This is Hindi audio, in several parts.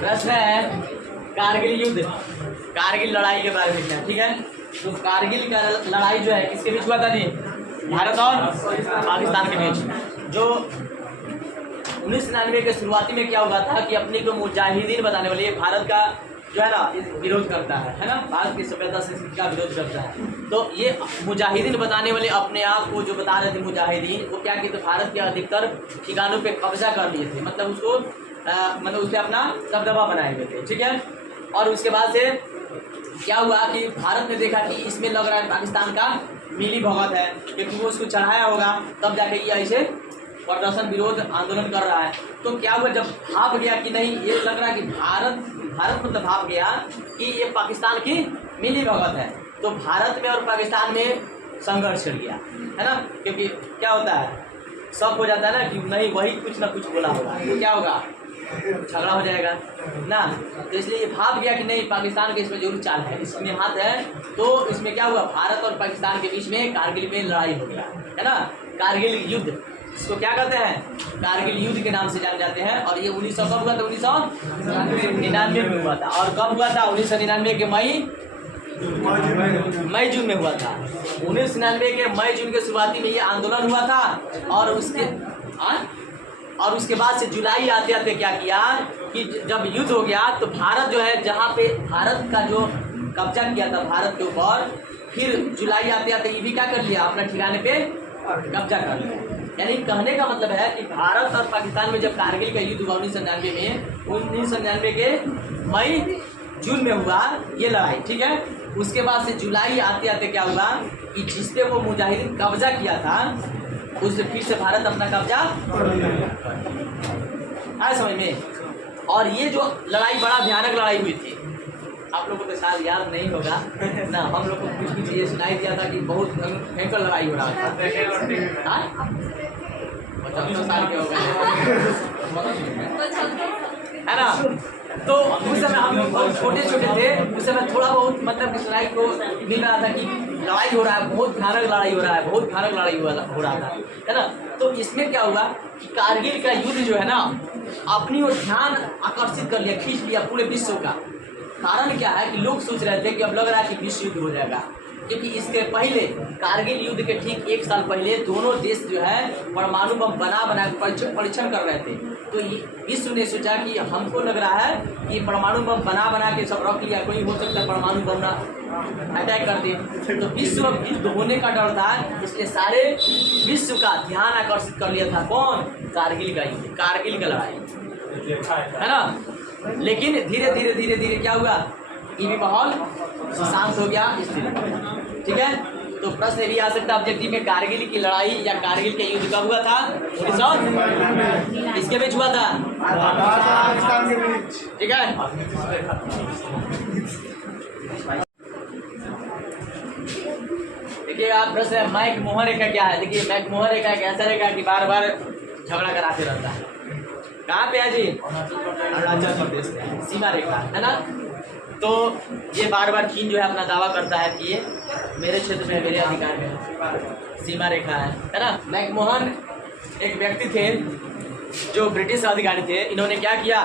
प्रश्न है कारगिल युद्ध, कारगिल लड़ाई के बारे में क्या, ठीक है। तो कारगिल का लड़ाई जो है किसके बीच हुआ था जी? भारत और पाकिस्तान के बीच। जो 1999 के शुरुआती में क्या हुआ था कि अपने को मुजाहिदीन बताने वाले, ये भारत का जो है ना विरोध करता है ना, भारत की सभ्यता संस्कृति का विरोध करता है। तो ये मुजाहिदीन बताने वाले अपने आप को जो बता रहे थे मुजाहिदीन, वो क्या किए थे, भारत के अधिकतर ठिकानों पे कब्जा कर लिए थे, मतलब उसको मतलब उस पर अपना दबदबा बनाए हुए थे, ठीक है। और उसके बाद से क्या हुआ कि भारत ने देखा कि इसमें लग रहा है पाकिस्तान का मिली भगत है, क्योंकि वो उसको चढ़ाया होगा तब जाके ये ऐसे प्रदर्शन विरोध आंदोलन कर रहा है। तो क्या हुआ, जब भाप गया कि नहीं, ये लग रहा है कि भारत मतलब भाप गया कि ये पाकिस्तान की मिली भगत है, तो भारत में और पाकिस्तान में संघर्ष चल गया, है ना। क्योंकि क्या होता है, शक हो जाता है ना कि नहीं वही कुछ ना कुछ बोला होगा, तो क्या होगा, झगड़ा हो जाएगा ना। तो इसलिए ये भाप गया कि नहीं, पाकिस्तान के इसमें जरूर चाल है, इसमें हाथ है। तो इसमें क्या हुआ, भारत और पाकिस्तान के बीच में कारगिल में लड़ाई हो गया, है ना। कारगिल युद्ध, इसको क्या कहते हैं, कारगिल युद्ध के नाम से जाने जाते हैं। और ये 1900 कब हुआ था, 1999 में हुआ था। और कब हुआ था, 1999 के मई जून में हुआ था। 1999 के मई जून के शुरुआती में ये आंदोलन हुआ था। और उसके बाद से जुलाई आते आते क्या किया कि जब युद्ध हो गया तो भारत जो है, जहाँ पे भारत का जो कब्जा किया था भारत के ऊपर, फिर जुलाई आते आते ये भी क्या कर लिया, अपना ठिकाने पे कब्जा कर लिया। यानी कहने का मतलब है कि भारत और पाकिस्तान में जब कारगिल का युद्ध हुआ 1999 में, 1999 के मई जून में हुआ ये लड़ाई, ठीक है। उसके बाद से जुलाई आते आते क्या हुआ कि जिसपे वो मुजाहिदीन कब्जा किया था, उससे फिर से भारत अपना कब्जा आए समझ में। और ये जो लड़ाई बड़ा भयानक लड़ाई हुई थी, आप लोगों को शायद याद नहीं होगा ना, हम लोग को कुछ ये सुनाई दिया था कि बहुत भयंकर लड़ाई हो रहा था। 75 साल के हो गए, है ना। तो उस समय हम लोग बहुत छोटे छोटे थे, उस समय थोड़ा बहुत मतलब कि सुनाई को मिल रहा था कि लड़ाई हो रहा है, बहुत भयानक लड़ाई हो रहा है, बहुत भयानक लड़ाई हो रहा था, है ना। तो इसमें क्या हुआ कि कारगिल का युद्ध जो है ना, अपनी ओर ध्यान आकर्षित कर लिया, खींच लिया पूरे विश्व का। कारण क्या है कि लोग सोच रहे थे कि अब लग रहा है कि विश्व युद्ध हो जाएगा, क्योंकि इसके पहले कारगिल युद्ध के ठीक 1 साल पहले दोनों देश जो है परमाणु बम बना परीक्षण कर रहे थे। तो विश्व ने सोचा कि हमको लग रहा है कि परमाणु बम बना के सब रख लिया, कोई हो सकता है परमाणु बम ना अटैक कर दे। तो विश्व युद्ध होने का डर था, इसलिए सारे विश्व का ध्यान आकर्षित कर लिया था कौन, कारगिल का युद्ध, कारगिल का लड़ाई, है ना। लेकिन धीरे धीरे क्या हुआ, ये भी माहौल शांत हो गया, स्थिर, ठीक है। तो प्रश्न भी आ सकता है ऑब्जेक्टिव में, कारगिल की लड़ाई या कारगिल के युद्ध कब हुआ था, 1900 इसके बीच हुआ था, ठीक है। देखिए आप प्रश्न है मैकमोहन रेखा क्या है। देखिए मैकमोहन रेखा एक ऐसा रेखा कि बार बार झगड़ा कराते रहता है। कहाँ पे है जी, अरुणाचल प्रदेश में सीमा रेखा, है ना। तो ये बार बार चीन जो है अपना दावा करता है कि ये मेरे क्षेत्र में, मेरे अधिकार में सीमा रेखा है ना। मैकमोहन एक व्यक्ति थे जो ब्रिटिश अधिकारी थे। इन्होंने क्या किया,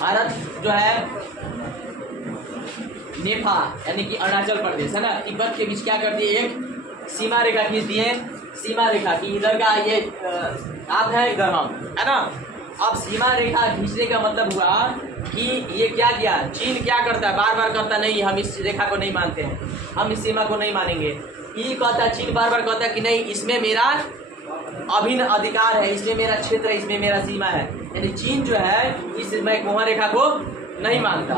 भारत जो है नेपा यानी कि अरुणाचल प्रदेश, है ना, तिब्बत के बीच क्या कर दिए, एक सीमा रेखा खींच दिए। सीमा रेखा की इधर का ये आप है, इधर हम, है ना। अब सीमा रेखा खींचने का मतलब हुआ कि ये क्या किया, चीन क्या करता है, बार बार कहता नहीं हम इस रेखा को नहीं मानते हैं, हम इस सीमा को नहीं मानेंगे। ये कहता है, चीन बार बार कहता है कि नहीं इसमें मेरा अभिन्न अधिकार है, इसमें मेरा क्षेत्र है, इसमें मेरा सीमा है। यानी चीन जो है इस मैकमोहन रेखा को नहीं मानता।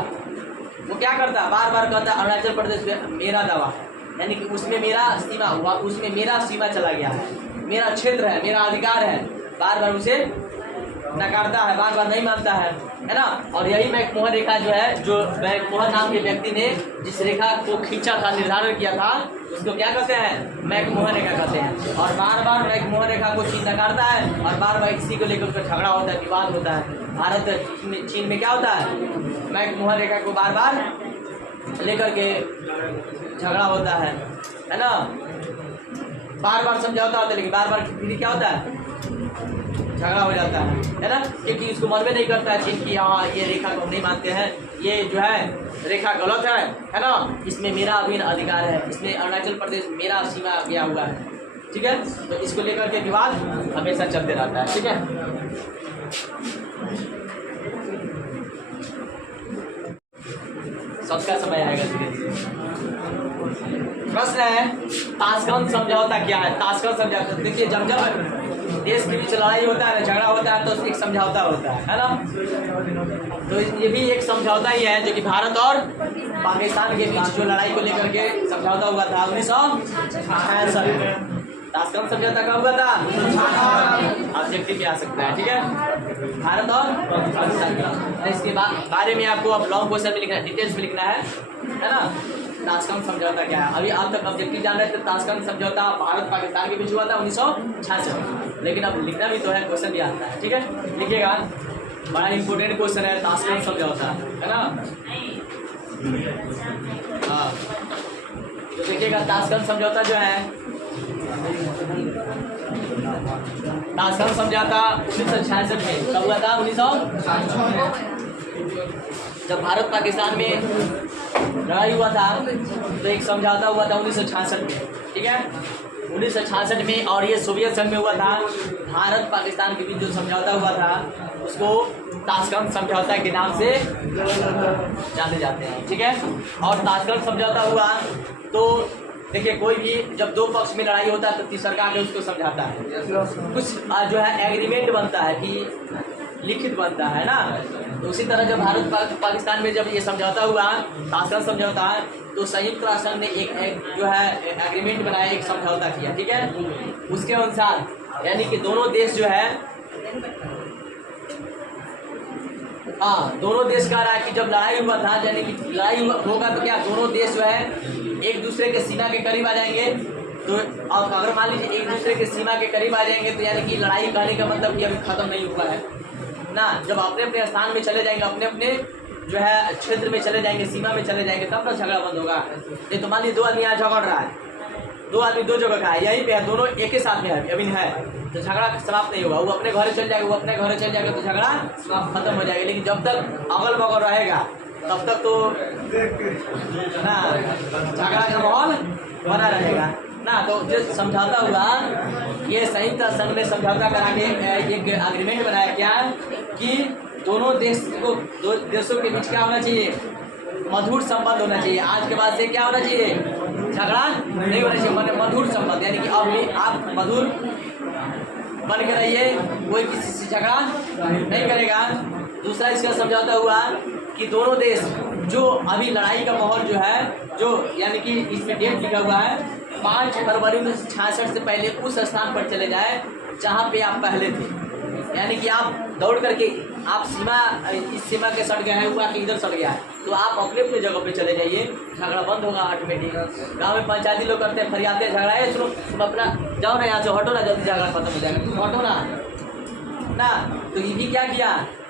वो क्या करता है, बार बार कहता है अरुणाचल प्रदेश में मेरा दावा है, यानी कि उसमें मेरा सीमा हुआ, उसमें मेरा सीमा चला गया है, मेरा क्षेत्र है, मेरा अधिकार है, बार बार उसे नकारता है, बार बार नहीं मानता है ना। और यही मैकमोहन रेखा जो है, जो मैकमोहन नाम के व्यक्ति ने जिस रेखा को खींचा था, निर्धारण किया था, उसको क्या कहते हैं, मैकमोहन रेखा कहते हैं। और बार बार मैकमोहन रेखा को चीन नकारता है और बार बार इसी को लेकर उसका झगड़ा होता है, विवाद होता है। भारत चीन में क्या होता है, मैकमोहन रेखा को बार बार लेकर के झगड़ा होता है ना। बार बार समझौता होता है, लेकिन बार बार फिर क्या होता है, झगड़ा हो जाता है ना, क्योंकि इसको मन में नहीं करता है चीन की हाँ ये रेखा को हम नहीं मानते हैं, ये जो है रेखा गलत है ना, इसमें मेरा अभिन्न अधिकार है, इसमें अरुणाचल प्रदेश मेरा सीमा गया हुआ है, ठीक है। तो इसको लेकर के विवाद हमेशा चलते रहता है, ठीक है। सबका समय आएगा धीरे धीरे। प्रश्न है ताशकंद समझौता क्या है? ताशकंद समझौता देखिए, जब जब देश के बीच लड़ाई होता है, झगड़ा होता है, तो एक समझौता होता है ना। तो ये भी एक समझौता ही है जो कि भारत और पाकिस्तान के बीच जो लड़ाई को लेकर के समझौता हुआ था 1966 में। ताशकंद समझौता कब हुआ था? ऑब्जेक्टिव भी आ सकता है, ठीक है, भारत और पाकिस्तान का। इसके बारे में आपको अब लॉन्ग क्वेश्चन में लिखना है, डिटेल्स में लिखना है ना। ताशकंद समझौता क्या है? अभी आप तक ऑब्जेक्टिव जान रहे थे, ताशकंद समझौता भारत पाकिस्तान के बीच हुआ था 1966 में, लेकिन अब लिखना भी तो है, क्वेश्चन भी आता है, ठीक है, लिखिएगा। बड़ा इंपॉर्टेंट क्वेश्चन है ताशकंद समझौता, है ना। हाँ, तो देखिएगा ताशकंद समझौता जो है, ताशकंद समझौता 1966 में कब हुआ था? 1966 जब भारत पाकिस्तान में लड़ाई हुआ था, तो एक समझौता हुआ था 1966 में, ठीक है, 1966 में। और ये सोवियत संघ में हुआ था। भारत पाकिस्तान के बीच जो समझौता हुआ था उसको ताशकंद समझौता के नाम से जाने जाते हैं, ठीक है। और ताशकंद समझौता हुआ तो देखिए, कोई भी जब दो पक्ष में लड़ाई होता है तो तीसरा आके उसको समझाता है, कुछ जो है एग्रीमेंट बनता है कि लिखित बनता है ना। तो उसी तरह जब भारत पाकिस्तान में जब ये समझौता हुआ, ताशकंद समझौता, तो संयुक्त राष्ट्र संघ ने एक जो है एग्रीमेंट बनाया, एक समझौता किया, ठीक है। उसके अनुसार यानी कि दोनों देश जो है, हाँ, दोनों देश कह रहा है कि जब लड़ाई हुआ था, यानी कि लड़ाई होगा तो क्या दोनों देश जो है एक दूसरे के सीमा के करीब आ जाएंगे। तो अब अगर मान लीजिए एक दूसरे के सीमा के करीब आ जाएंगे तो यानी कि लड़ाई कहने का मतलब कि अभी खत्म नहीं हुआ है ना। जब अपने अपने स्थान में चले जाएंगे, अपने अपने जो है क्षेत्र में चले जाएंगे, सीमा में चले जाएंगे, तब ना झगड़ा बंद होगा। ये तो मान लीजिए दो आदमी यहाँ झगड़ रहा है, दो आदमी दो जगह का है, यहीं पे है, दोनों एक ही साथ में है, अभी है, तो झगड़ा समाप्त नहीं होगा। वो अपने घर चल जाएगा, वो अपने घर चल जाएगा, तो झगड़ा खत्म हो जाएगा। लेकिन जब तक अगल बगल रहेगा तब तक तो ना झगड़ा का माहौल बना रहेगा ना। तो जो समझौता हुआ, ये संयुक्त संघ ने समझौता करा के एक एग्रीमेंट बनाया क्या कि दोनों देशों के बीच क्या होना चाहिए? मधुर संबंध होना चाहिए। आज के बाद से क्या होना चाहिए? झगड़ा नहीं होना चाहिए, मधुर संबंध, यानी कि अब आप मधुर बन के रहिए, कोई किसी से झगड़ा नहीं करेगा। दूसरा इसका समझौता हुआ कि दोनों देश जो अभी लड़ाई का माहौल जो है, जो यानी कि इसमें डेट लिखा हुआ है 5 फरवरी 1966 से पहले उस स्थान पर चले जाए जहाँ पे आप पहले थे। यानी कि आप दौड़ करके आप इस सीमा के सट गए हैं, वो आके इधर सट गया है, तो आप अपने अपने जगह पे चले जाइए, झगड़ा बंद होगा ऑटोमेटिक। गाँव में पंचायती लोग करते हैं, फरियाते हैं, झगड़ा है, सुनो तुम अपना जाओ ना यहाँ से, हटो ना, जल्दी झगड़ा खत्म हो जाएगा, तुम हटो ना। तो ये भी क्या किया,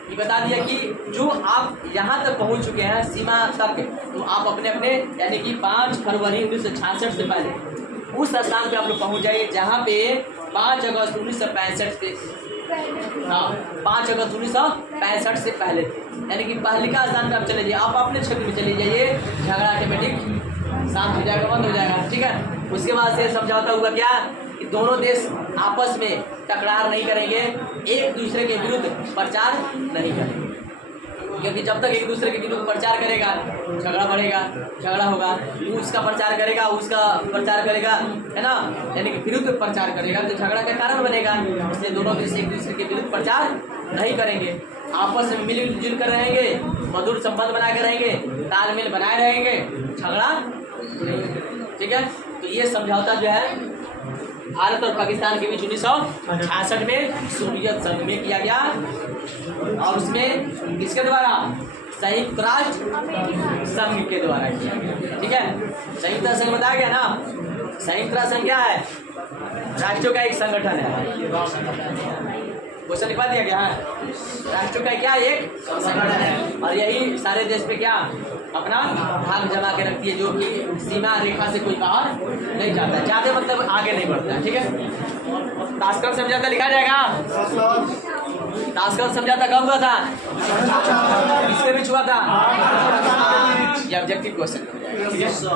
ये बता दिया कि जो आप यहाँ तक पहुँच चुके हैं सीमा तक, तो आप अपने अपने यानी कि 5 फरवरी 1966 से पहले उस स्थान पे आप लोग पहुँच जाइए जहाँ पे 5 अगस्त 1965 से 5 अगस्त 1965 से पहले थे। यानी कि पहले का स्थान पे आप चले जाइए, आप अपने क्षेत्र में चले जाइए, झगड़ा ऑटोमेटिक शांत हो जाएगा, बंद हो जाएगा, ठीक है। उसके बाद से समझौता हुआ क्या कि दोनों देश आपस में तकरार नहीं करेंगे, एक दूसरे के विरुद्ध प्रचार नहीं करेंगे, क्योंकि जब तक एक दूसरे के विरुद्ध प्रचार करेगा झगड़ा बढ़ेगा, झगड़ा होगा, वो उसका प्रचार करेगा, उसका प्रचार करेगा, है ना, यानी कि विरुद्ध प्रचार करेगा तो झगड़ा का कारण बनेगा। इसलिए दोनों देश एक दूसरे के विरुद्ध प्रचार नहीं करेंगे, आपस में मिलजुल कर रहेंगे, मधुर संबंध बना कर रहेंगे, तालमेल बनाए रहेंगे, झगड़ा, ठीक है। तो ये समझौता जो है भारत और पाकिस्तान के बीच 1966 में सोवियत संघ में किया गया, और उसमें किसके द्वारा? संयुक्त राष्ट्र संघ के द्वारा किया गया, ठीक है। संयुक्त राष्ट्र संघ बताया गया ना, संयुक्त राष्ट्र संघ क्या है? राष्ट्रों का एक संगठन है, क्वेश्चन लिखवा दिया गया है, राष्ट्रों का क्या एक संगठन है, और यही सारे देश पे क्या अपना भाग जमा के रखती है, जो कि सीमा रेखा से कोई बाहर नहीं जाता है, ज़्यादा मतलब आगे नहीं बढ़ता है, ठीक है। ताशकंद समझौता लिखा जाएगा। ताशकंद समझौता कब हुआ था? किसके बीच हुआ था? ये ऑब्जेक्टिव क्वेश्चन हो जाएगा।